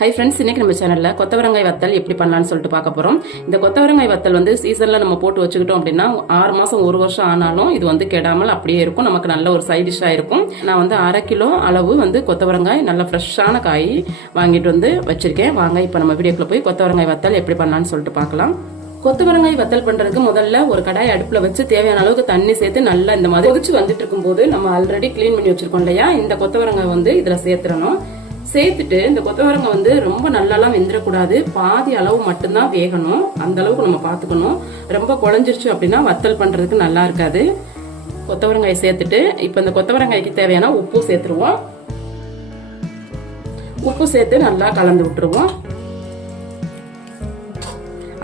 Hi friends இன்னைக்கு நம்ம சேனல்ல கொத்தவரங்காய் வத்தல் எப்படி பண்ணலான்னு சொல்லிட்டு பார்க்க போறோம். இந்த கொத்தவரங்காய் வத்தல் வந்து சீசன்ல நம்ம போட்டு வச்சுக்கிட்டோம் அப்படின்னா ஆறு மாசம் ஒரு வருஷம் ஆனாலும் இது வந்து கெடாமல் அப்படியே இருக்கும். நமக்கு நல்ல ஒரு சைட் டிஷ்ஷா இருக்கும். நான் வந்து அரை கிலோ அளவு வந்து கொத்தவரங்காய் நல்ல ஃப்ரெஷ்ஷான காய் வாங்கிட்டு வந்து வச்சிருக்கேன். வாங்க இப்போ நம்ம வீடியோக்குள்ள போய் கொத்தவரங்காய் வத்தல் எப்படி பண்ணலான்னு சொல்லிட்டு பார்க்கலாம். கொத்தவரங்காய் வத்தல் பண்றதுக்கு முதல்ல ஒரு கடாய் அடுப்புல வச்சு தேவையான அளவுக்கு தண்ணி சேர்த்து நல்லா இந்த மாதிரி கொதிச்சு வந்துட்டு இருக்கும்போது நம்ம ஆல்ரெடி க்ளீன் பண்ணி வச்சிருக்கோம் இல்லையா? இந்த கொத்தவரங்காய் வந்து இதுல சேர்த்துறணும் சேர்த்துட்டு இந்த கொத்தவரங்காய் வந்து ரொம்ப நல்லாலாம் வெந்துடக்கூடாது பாதி அளவு மட்டும்தான் வேகணும். அந்த அளவுக்கு நம்ம பார்த்துக்கணும் ரொம்ப குழஞ்சிருச்சு அப்படின்னா வத்தல் பண்ணுறதுக்கு நல்லா இருக்காது. கொத்தவரங்காய் சேர்த்துட்டு இப்போ இந்த கொத்தவரங்காய்க்கு தேவையான உப்பு சேர்த்துருவோம். உப்பு சேர்த்து நல்லா கலந்து விட்டுருவோம்.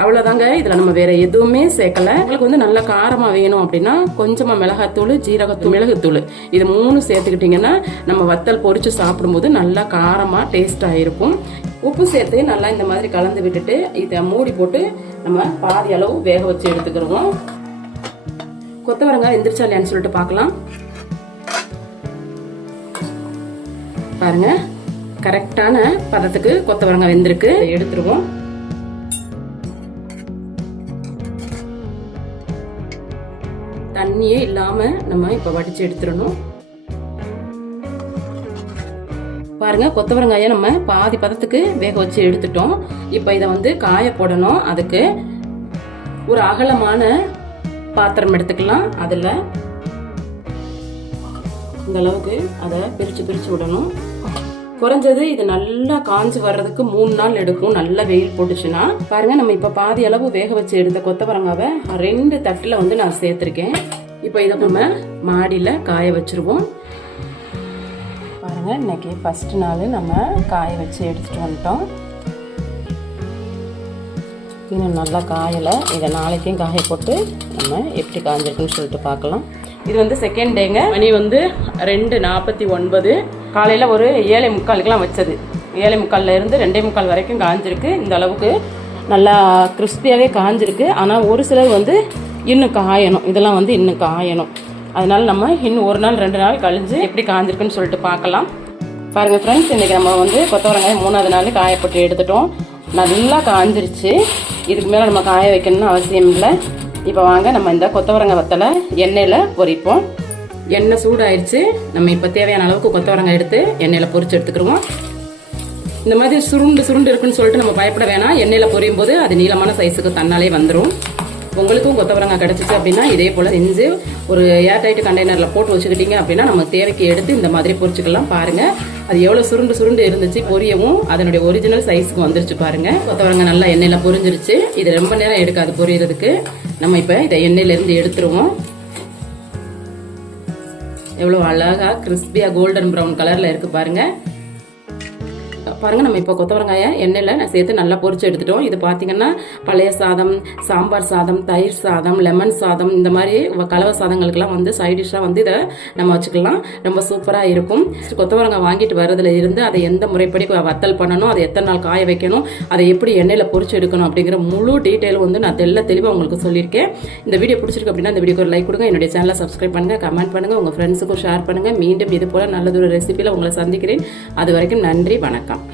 அவ்வளோதாங்க இதில் நம்ம வேற எதுவுமே சேர்க்கல. உங்களுக்கு வந்து நல்ல காரமாக வேணும் அப்படின்னா கொஞ்சமாக மிளகாத்தூள் ஜீரகத்தூள் மிளகுத்தூள். இது மூணு சேர்த்துக்கிட்டிங்கன்னா நம்ம வத்தல் பொரித்து சாப்பிடும்போது நல்லா காரமாக டேஸ்ட்டாக இருக்கும். உப்பு சேர்த்து நல்லா இந்த மாதிரி கலந்து விட்டுட்டு இதை மூடி போட்டு நம்ம பாதி அளவு வேக வச்சு எடுத்துக்கிடுவோம் கொத்தவரங்காய் எந்திரிச்சா இல்லையான்னு சொல்லிட்டு பார்க்கலாம். பாருங்க. கரெக்டான பதத்துக்கு கொத்தவரங்காய் வெந்திருக்கு. எடுத்துருவோம். தண்ணியே இல்லாம நம்ம இப்ப வடிச்சு எடுத்துடணும். பாருங்க கொத்தவரங்காயை நம்ம பாதி பதத்துக்கு வேக வச்சு எடுத்துட்டோம். இப்ப இதை வந்து காய போடணும். அதுக்கு ஒரு அகலமான பாத்திரம் எடுத்துக்கலாம். அதுல இந்த அளவுக்கு அதை பிரிச்சு பிரிச்சு விடணும். குறைஞ்சது இது நல்லா காஞ்சு வர்றதுக்கு மூணு நாள் எடுக்கும். நல்ல வெயில் போட்டுச்சுன்னா. பாருங்க நம்ம இப்ப பாதி அளவு வேக வச்சு எடுத்த கொத்தவரங்காவை ரெண்டு தட்டில் வந்து நான் சேர்த்துருக்கேன். இப்போ இதை நம்ம மாடியில காய வச்சிருவோம். பாருங்க இன்னைக்கு ஃபர்ஸ்ட் நாள் நம்ம காய வச்சு எடுத்துட்டு வந்துட்டோம். இன்னும் நல்லா காயலை. இதை நாளைக்கும் காய போட்டு நம்ம எப்படி காஞ்சிருக்குன்னு சொல்லிட்டு பார்க்கலாம். இது வந்து செகண்ட் டேங்க. மணி வந்து ரெண்டு நாற்பத்தி ஒன்பது. காலையில் ஒரு ஏழை முக்காலுக்கெலாம் வச்சது. ஏழை முக்கால்ல இருந்து ரெண்டே முக்கால் வரைக்கும் காஞ்சிருக்கு. இந்த அளவுக்கு நல்லா கிறிஸ்பியாகவே காஞ்சிருக்கு. ஆனால் ஒரு சிலர் வந்து இன்னும் காயணும். இதெல்லாம் வந்து இன்னும் காயணும். அதனால் நம்ம இன்னும் ஒரு நாள் ரெண்டு நாள் கழிஞ்சு எப்படி காஞ்சிருக்குன்னு சொல்லிட்டு பார்க்கலாம். பாருங்கள் ஃப்ரெண்ட்ஸ் இன்றைக்கி நம்ம வந்து கொத்தவரங்காய் மூணாவது நாள் காயப்பட்டு எடுத்துட்டோம். நல்லா காஞ்சிருச்சு. இதுக்கு மேலே நம்ம காய வைக்கணும்னு அவசியம் இல்லை. இப்போ வாங்க நம்ம இந்த கொத்தவரங்காய் வத்தலை எண்ணெயில் பொரிப்போம். எண்ணெய் சூடாயிடுச்சு நம்ம இப்போ தேவையான அளவுக்கு கொத்தவரங்காய் எடுத்து எண்ணெயில் பொரிச்சு எடுத்துக்கிடுவோம். இந்த மாதிரி சுருண்டு சுருண்டு இருக்குன்னு சொல்லிட்டு நம்ம பயப்பட வேணாம். எண்ணெயில் பொரியும் போது அது நீளமான சைஸுக்கு தன்னாலே வந்துடும் உங்களுக்கும் கொத்தவரங்காய் கிடச்சிச்சு அப்படின்னா இதே போல் செஞ்சு ஒரு ஏர்டைட் கண்டெய்னரில் போட்டு வச்சுக்கிட்டீங்க அப்படின்னா நம்ம தேவைக்கு எடுத்து இந்த மாதிரி பொரிச்சுக்கலாம் பாருங்கள் அது எவ்வளோ சுருண்டு சுருண்டு இருந்துச்சு பொரியவும் அதனுடைய ஒரிஜினல் சைஸுக்கு வந்துருச்சு பாருங்க. கொத்தவரங்காய் நல்லா எண்ணெயில் பொரிஞ்சிருச்சு. இது ரொம்ப நேரம் எடுக்காது பொரியறதுக்கு. நம்ம இப்போ இதை எண்ணெயிலேருந்து எடுத்துருவோம். எவ்வளோ அழகா கிறிஸ்பியாக கோல்டன் ப்ரௌன் கலரில் இருக்குது பாருங்கள் பாருங்கள் நம்ம இப்போ கொத்தவரங்காயை எண்ணெயில் நான் சேர்த்து நல்லா பொரிச்சு எடுத்துட்டோம். இது பார்த்தீங்கன்னா பழைய சாதம் சாம்பார் சாதம் தயிர் சாதம் லெமன் சாதம் இந்த மாதிரி கலவை சாதங்களுக்கெல்லாம் வந்து சைட் டிஷ்ஷாக வந்து இதை நம்ம வச்சுக்கலாம். ரொம்ப சூப்பராக இருக்கும். கொத்தவரங்காய் வாங்கிட்டு வரதுல இருந்து அதை எந்த முறைப்படி வத்தல் பண்ணணும் அதை எத்தனை நாள் காய வைக்கணும் அதை எப்படி எண்ணெயில் பொறிச்சு எடுக்கணும் அப்படிங்கிற முழு டீட்டெயில் வந்து நான் தெல்ல தெளிவாக உங்களுக்கு சொல்லியிருக்கேன். இந்த வீடியோ பிடிச்சிருக்கு அப்படின்னா இந்த வீடியோக்கு ஒரு லைக் கொடுங்க. என்னுடைய சேனலை சப்ஸ்கிரைப் பண்ணுங்க கமெண்ட் பண்ணுங்க உங்கள் ஃப்ரெண்ட்ஸுக்கும் ஷேர் பண்ணுங்கள் மீண்டும் இது போல நல்லதொரு ரெசிபியில் உங்களை சந்திக்கிறேன். அது வரைக்கும் நன்றி வணக்கம்.